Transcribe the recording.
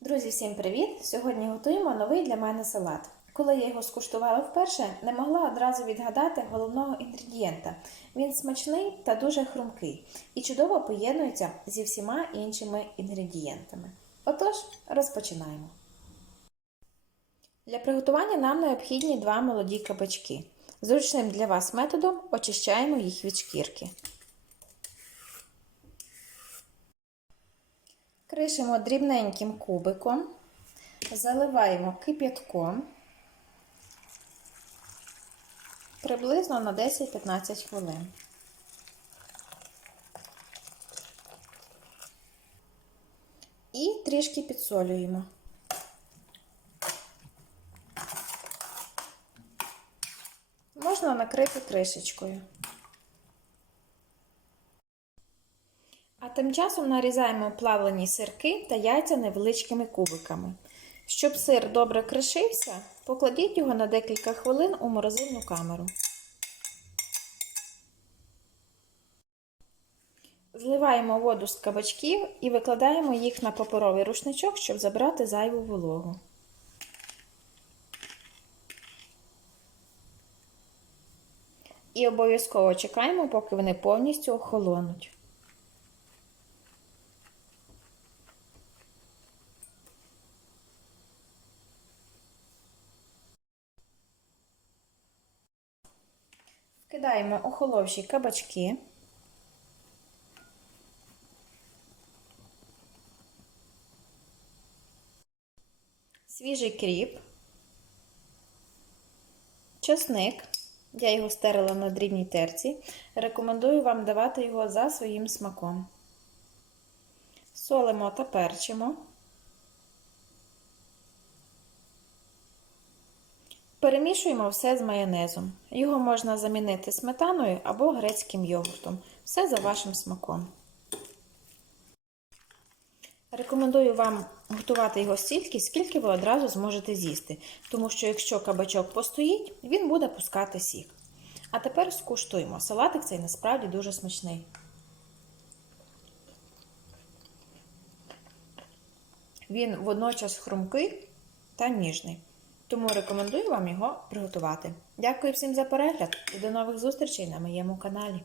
Друзі, всім привіт! Сьогодні готуємо новий для мене салат. Коли я його скуштувала вперше, не могла одразу відгадати головного інгредієнта. Він смачний та дуже хрумкий і чудово поєднується зі всіма іншими інгредієнтами. Отож, розпочинаємо. Для приготування нам необхідні два молоді кабачки. Зручним для вас методом очищаємо їх від шкірки. Кришимо дрібненьким кубиком, заливаємо кип'ятком приблизно на 10-15 хвилин. І трішки підсолюємо. Можна накрити кришечкою. А тим часом нарізаємо плавлені сирки та яйця невеличкими кубиками. Щоб сир добре кришився, покладіть його на декілька хвилин у морозильну камеру. Зливаємо воду з кабачків і викладаємо їх на паперовий рушничок, щоб забрати зайву вологу. І обов'язково чекаємо, поки вони повністю охолонуть. Вкидаємо охоловші кабачки. Свіжий кріп, чесник. Я його стерила на дрібній терці. Рекомендую вам давати його за своїм смаком. Солимо та перчимо. Перемішуємо все з майонезом. Його можна замінити сметаною або грецьким йогуртом. Все за вашим смаком. Рекомендую вам готувати його стільки, скільки ви одразу зможете з'їсти, тому що якщо кабачок постоїть, він буде пускати сік. А тепер скуштуємо. Салатик цей насправді дуже смачний. Він водночас хрумкий та ніжний. Тому рекомендую вам його приготувати. Дякую всім за перегляд і до нових зустрічей на моєму каналі.